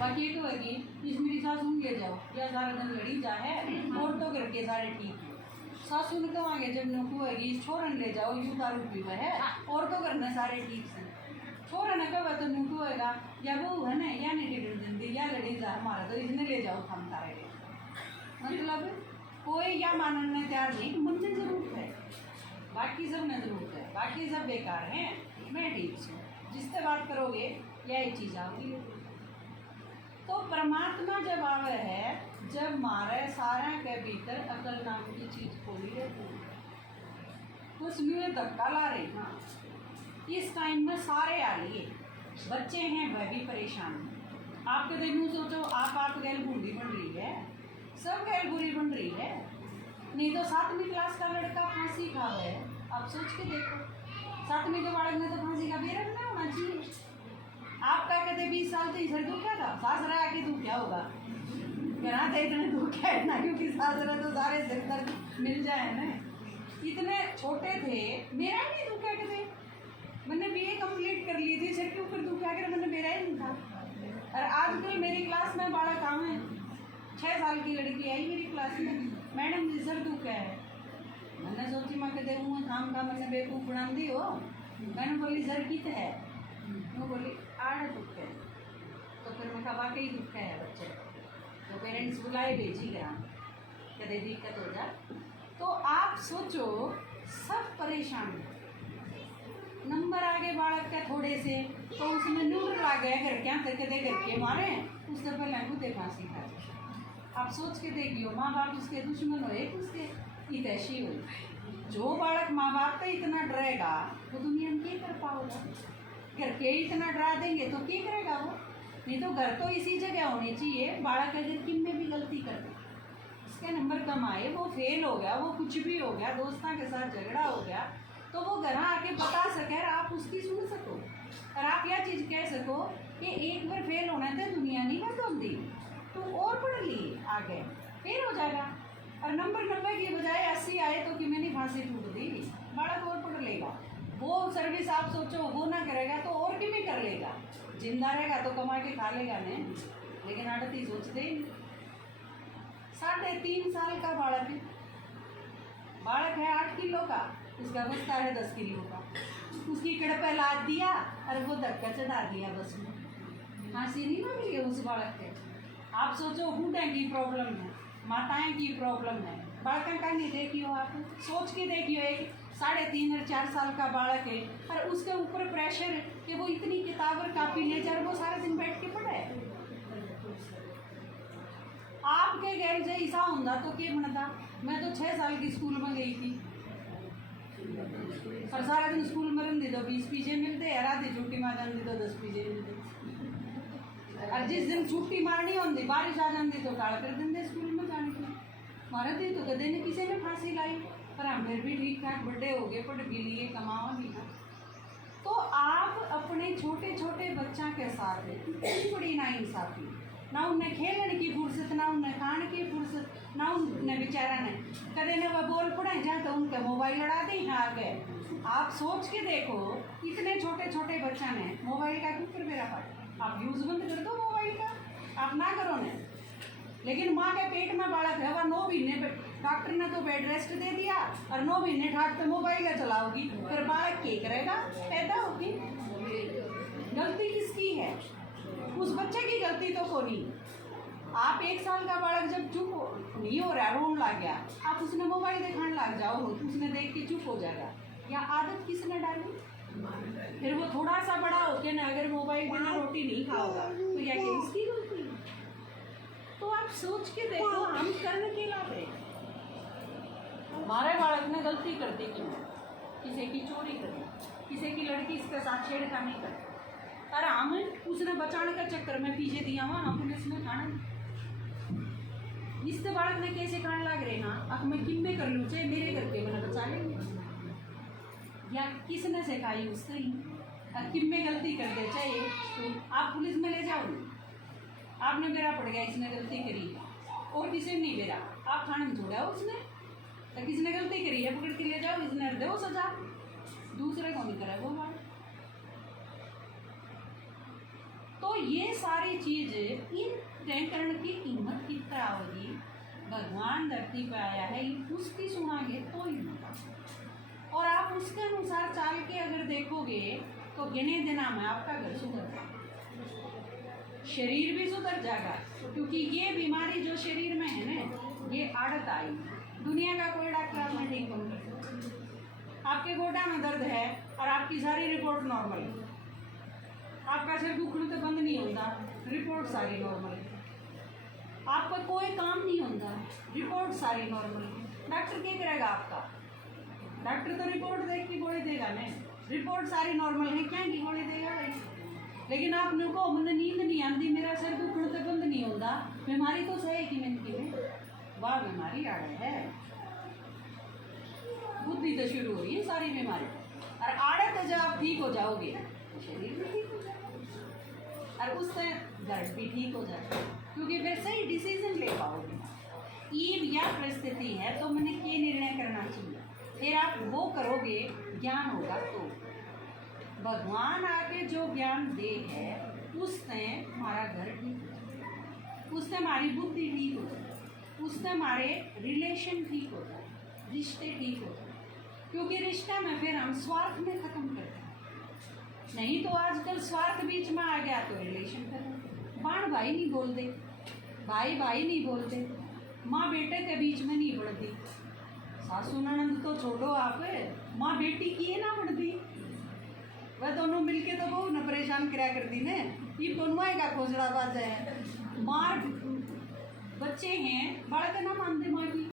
बाकी ये तो है कि इस मेरी सासू ले जाओ या सारा दिन लड़ी जा है और तो करके सारे ठीक है। सासू ने कहा आगे जब नुकू है कि छोरन ले जाओ यू दारू पीवा है और तो करना सारे ठीक से। छोरा ने कहा तो नुकू होगा या वो है ना या नहीं टिकट देती या लड़ी जा हमारा तो इसने ले जाओ हम तारे मतलब कोई या मानने तैयार नहीं। मुझे जरूरत है, बाकी सब ने जरूरत है, बाकी सब बेकार हैं, मैं ठीक हूँ। जिससे बात करोगे यही चीज़ आओगी। तो परमात्मा जब आवे है जब मारे सारा के भीतर अकल नाम की चीज़ खोली रहती है तो उसमें धक्का ला रही। हाँ इस टाइम में सारे आ लिए बच्चे हैं वह भी परेशान हैं। आपके दिन सोचो आप गैल बूढ़ी बन रही है, सब गैल बुरी बन रही है। नहीं तो 7वीं क्लास का लड़का फांसी खा है, आप सोच के देखो 7वीं के बालक ने तो फांसी का बेरा ना होना चाहिए। आप क्या कहते 20 साल से इधर दुख क्या था सास रहा के दुख क्या होगा कहना था इतने दुख क्या है ना क्योंकि सास रहा तो सारे सिर दर्द मिल जाए ना। इतने छोटे थे मेरा ही नहीं दुख क्या कहते मैंने BA कंप्लीट कर ली थी सिर के ऊपर दुख क्या कर मैंने मेरा ही नहीं था। और आजकल मेरी क्लास में बालक काम है 6 साल की लड़की आई मेरी क्लास में मैडम जी सर दुख क्या है। मैंने सोची मैं कहते हूँ काम का मैंने बेवकूफ़ बना दी हो। मैंने बोली सर कित है वो बोली 8 दुख है। तो फिर मैं कहा वाकई दुख है बच्चे तो पेरेंट्स बुलाए भेजी करा कहते दिक्कत हो जा। तो आप सोचो सब परेशान नंबर आगे बालक के थोड़े से तो उसमें नूर ला गया घर क्या करके दे करके मारे उससे पहले खुदे फांसी खा। आप सोच के देखियो माँ बाप उसके दुश्मन हो एक उसके हितैषी हो। जो बालक माँ बाप का इतना डरेगा वो दुनिया में क्या कर पाओगा। घर के इतना डरा देंगे तो क्या करेगा वो। नहीं तो घर तो इसी जगह होनी चाहिए। बालक अगर किन में भी गलती कर दे उसके नंबर कम आए वो फेल हो गया वो कुछ भी हो गया दोस्तों के साथ झगड़ा हो गया तो वो घर आके बता सके और आप उसकी सुन सको और आप यह चीज़ कह सको कि एक बार फेल होना तो दुनिया नहीं बदलती तो और पढ़ लिए आगे फेल हो जाएगा। और नंबर 90 की बजाय 80 आए तो कि मैंने फांसी टूट दी बालक और पढ़ लेगा। वो सर्विस आप सोचो वो ना करेगा तो और कि भी कर लेगा। जिंदा रहेगा तो कमा के खा लेगा नहीं लेकिन आड़ती सोचते ही 3.5 साल का बालक है 8 किलो का उसका बस्ता है 10 किलो का उसकी कड़पे लाद दिया और वो धक्का चढ़ा दिया बस में फांसी नहीं लगी है उस बालक के। आप सोचो बूढ़े की प्रॉब्लम है माताएं की प्रॉब्लम है बालक का नहीं देखियो आप सोच के देखियो एक 3.5 और 4 साल का बालक है और उसके ऊपर प्रेशर है कि वो इतनी किताब और कापी ले जाए वो सारे दिन बैठ के पढ़े। आपके गैर जो ऐसा होता तो क्या बनता। मैं तो 6 साल की स्कूल में गई थी और सारा दिन स्कूल में रही तो 20 पीजे मिलते और आधी छुट्टी मार जाती तो 10 पीजे मिलते और जिस दिन छुट्टी मारनी होती बारिश आ जाती तो टाल कर देंगे स्कूल में जाने की। मारे थे तो कदे ने किसी ने फांसी लाई पर हम फिर भी ठीक ठाक बड़े हो गए पढ़ भी लिए कमाओ नहीं ना। तो आप अपने छोटे छोटे बच्चा के साथ बड़ी नाइंसाफी ना उन्हें खेलने की फुर्सत ना उन्हें खाने की फुर्सत ना उन्हें बेचारा ने कदे ने वह बोल पड़े जहाँ तो उनके मोबाइल लड़ा दी यहाँ आ गए। आप सोच के देखो इतने छोटे छोटे बच्चा ने मोबाइल का क्यों फिर मेरा पाठ आप यूज़ बंद कर दो मोबाइल का आप ना करो ने। लेकिन माँ के पेट में बालक है वह 9 महीने डॉक्टर ने तो बेड रेस्ट दे दिया और 9 महीने ठाक तो मोबाइल चलाओगी फिर बालक क्या करेगा पैदा होगी। गलती किसकी है उस बच्चे की गलती तो को नहीं। आप 1 साल का बालक जब चुप नहीं हो रहा रोन लग गया आप उसने मोबाइल दिखाने लग जाओ उसने देख के चुप हो जाएगा या आदत किसने डाली। फिर वो थोड़ा सा बड़ा होके ना अगर मोबाइल बिना रोटी नहीं खाओगा तो या कि इसकी गलती। तो आप सोच के देखो हम करने के लाते हमारे बालक ने गलती कर दी क्यों किसी की चोरी कर दी किसी की लड़की इसके साथ छेड़खानी कर और हम उसने बचाने का चक्कर में पीछे दिया हुआ ना पुलिस में खाना इससे बालक ने कैसे खाने लग रहे हाँ अब मैं किम में कर लूँ चाहे मेरे करके मैंने बचा लेंगे या किसने सिखाई उससे ही किम में गलती कर दे चाहे तो आप पुलिस में ले जाओ आपने बेरा पड़ गया इसने गलती करी और किसी ने नहीं बेरा आप थाने में छोड़ा उसने तो किसने गलती करी है पकड़ के ले जाओ इसने दो सजा दूसरे को नहीं करा वो बात। तो ये सारी चीज इन टैंकरण की कीमत कितना होगी, भगवान धरती पे आया है, उसकी सुनागे तो ही होगा। और आप उसके अनुसार चाल के अगर देखोगे तो गिने दिना में आपका घर सुधर जाएगा, शरीर भी सुधर जाएगा। क्योंकि ये बीमारी जो शरीर में है ना, ये आदत आई, दुनिया का कोई डॉक्टर आपने ठीक नहीं कर सकता। आपके गोटा में दर्द है और आपकी सारी रिपोर्ट नॉर्मल है, आपका सिर दुखने तो बंद नहीं होता, रिपोर्ट सारी नॉर्मल है, आपका कोई काम नहीं होता, रिपोर्ट सारी नॉर्मल है। डॉक्टर क्या करेगा आपका? डॉक्टर तो रिपोर्ट देख के गोली देगा ना, रिपोर्ट सारी नॉर्मल है, क्या की गोली देगा भाई? लेकिन आपने को मुझे नींद नहीं आती, मेरा सिर दुखने तो बंद नहीं होता, बीमारी तो सही कि मैंने में वाह बीमारी आ रही है, बुद्धि तो शुरू हुई है सारी बीमारी। और आदत जब आप ठीक हो जाओगे तो शरीर भी ठीक हो जाएगा और उससे घर भी ठीक हो जाएगा, क्योंकि फिर सही डिसीजन ले पाओगे। ये यह परिस्थिति है तो मैंने क्या निर्णय करना चाहिए, फिर आप वो करोगे, ज्ञान होगा। तो भगवान आके जो ज्ञान दे है उससे हमारा घर ठीक हो जाए, उससे हमारी बुद्धि ठीक हो जाए, उससे हमारे रिलेशन ठीक हो जाए, रिश्ते ठीक हो जाए। क्योंकि रिश्ता में फिर हम स्वार्थ में ख़त्म करते हैं, नहीं तो आजकल स्वार्थ बीच में आ गया तो रिलेशन खत्म। बाण भाई नहीं बोलते, भाई भाई नहीं बोलते, माँ बेटे के बीच में नहीं बढ़ती, सासू ननद तो छोड़ो आप, माँ बेटी की है ना बढ़ती, वह दोनों मिलके तो बहुत न परेशान करा करती ने, ये बनवाएगा खोजड़ा बाज है। मार बच्चे हैं बालक ना मानते माँ